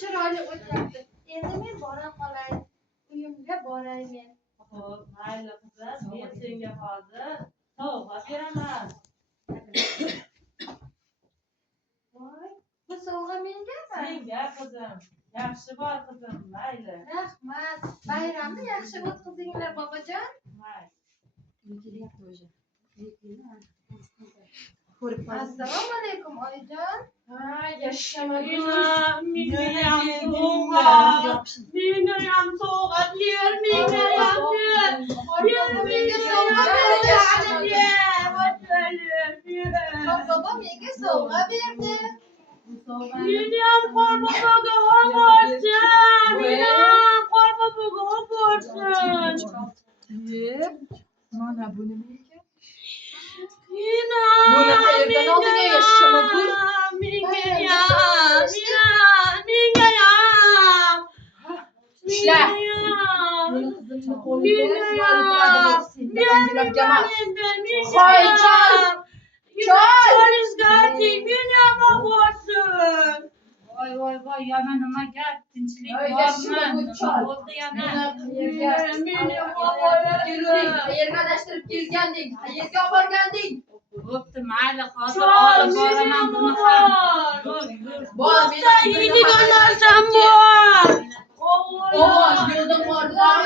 chiroyli o'tyapti. Endi men bora qolay. Uyimga boray men. Xo'p, mayli qizim, men senga hozir sovg'a beraman. Voy, bu sovg'a mengami? Senga qizim. Yaxshi bor qizim, mayli. Rahmat. Bayramni yaxshi o'tkazinglar, bobojon. Mayli. Assalomu alaykum, oyijon. Ha, yashamagur. Meniyam sovg'a. Meniyam sovg'a ber, meniyam ber. Menga sovg'a Baba menga sovg'a berdi. Meniyam qorboboga oborsin. Meniyam qorboboga oborsin. Mana bu nima ekan? Buni qayerdan olding, yashamagur? Mengayam. Ishla. Buni qizimni qo'liga Voy, yana nima gap? Tinchlik bormi? Nima bo'ldi yana? Qayerga adashtirib kelganding? Qayerga olib borganding? Bo'pti, mayli, hozir olib boraman buni ham. Yur. Bor, yeydigan narsam bor. Ovoz yo'lda qorlar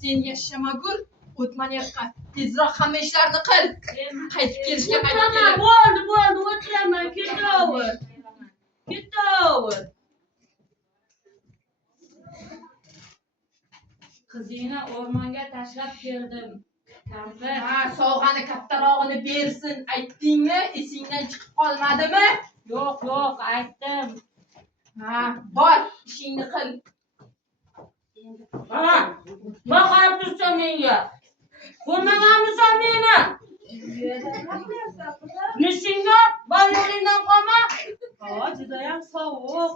Sen yashamagur, o'tman yoqqa. Tezroq hamma ishlarni qil. Qaytib kelishga qaytib kel. Bo'ldi, o'tiraman, ketaver. Qizingni o'rmonga tashlab keldim. Kampir. Ha, sovg'ani kattarog'ini bersin. Aytdingmi? Esingdan chiqib qolmadimi? Yo'q, aytdim. Ha, bor, ishingni qil. Ha, baqirib tursan menga. Ko'rmaganmisan meni? Nishingga yo'lingdan qolma. Havo judayam sovuq.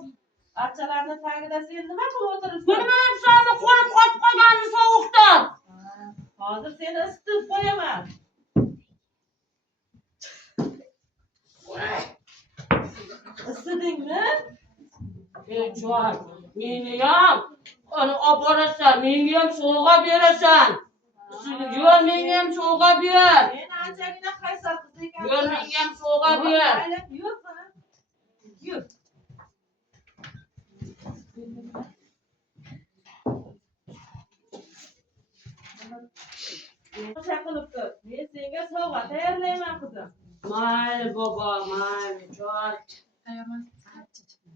Archalarni tagida sen nima qilib o'tiribsan? Ko'rmayapsanmi? Qo'lim qotib qolgandi sovuqdan. Hozir seni isitib qo'yaman. Isitdingmi? Ey joy, meniyam ana olib borasan, menga ham sovg'a berasan. Yo'l, menga ham sovg'a ber. Men anchagina qaysar qiz ekanman. Yo'l, menga ham sovg'a ber. Yur. O'sha qilibdi. Men senga sovg'a tayyorlayman qizim. Mayli bobo, mayli joy. Ayolman, chiqib.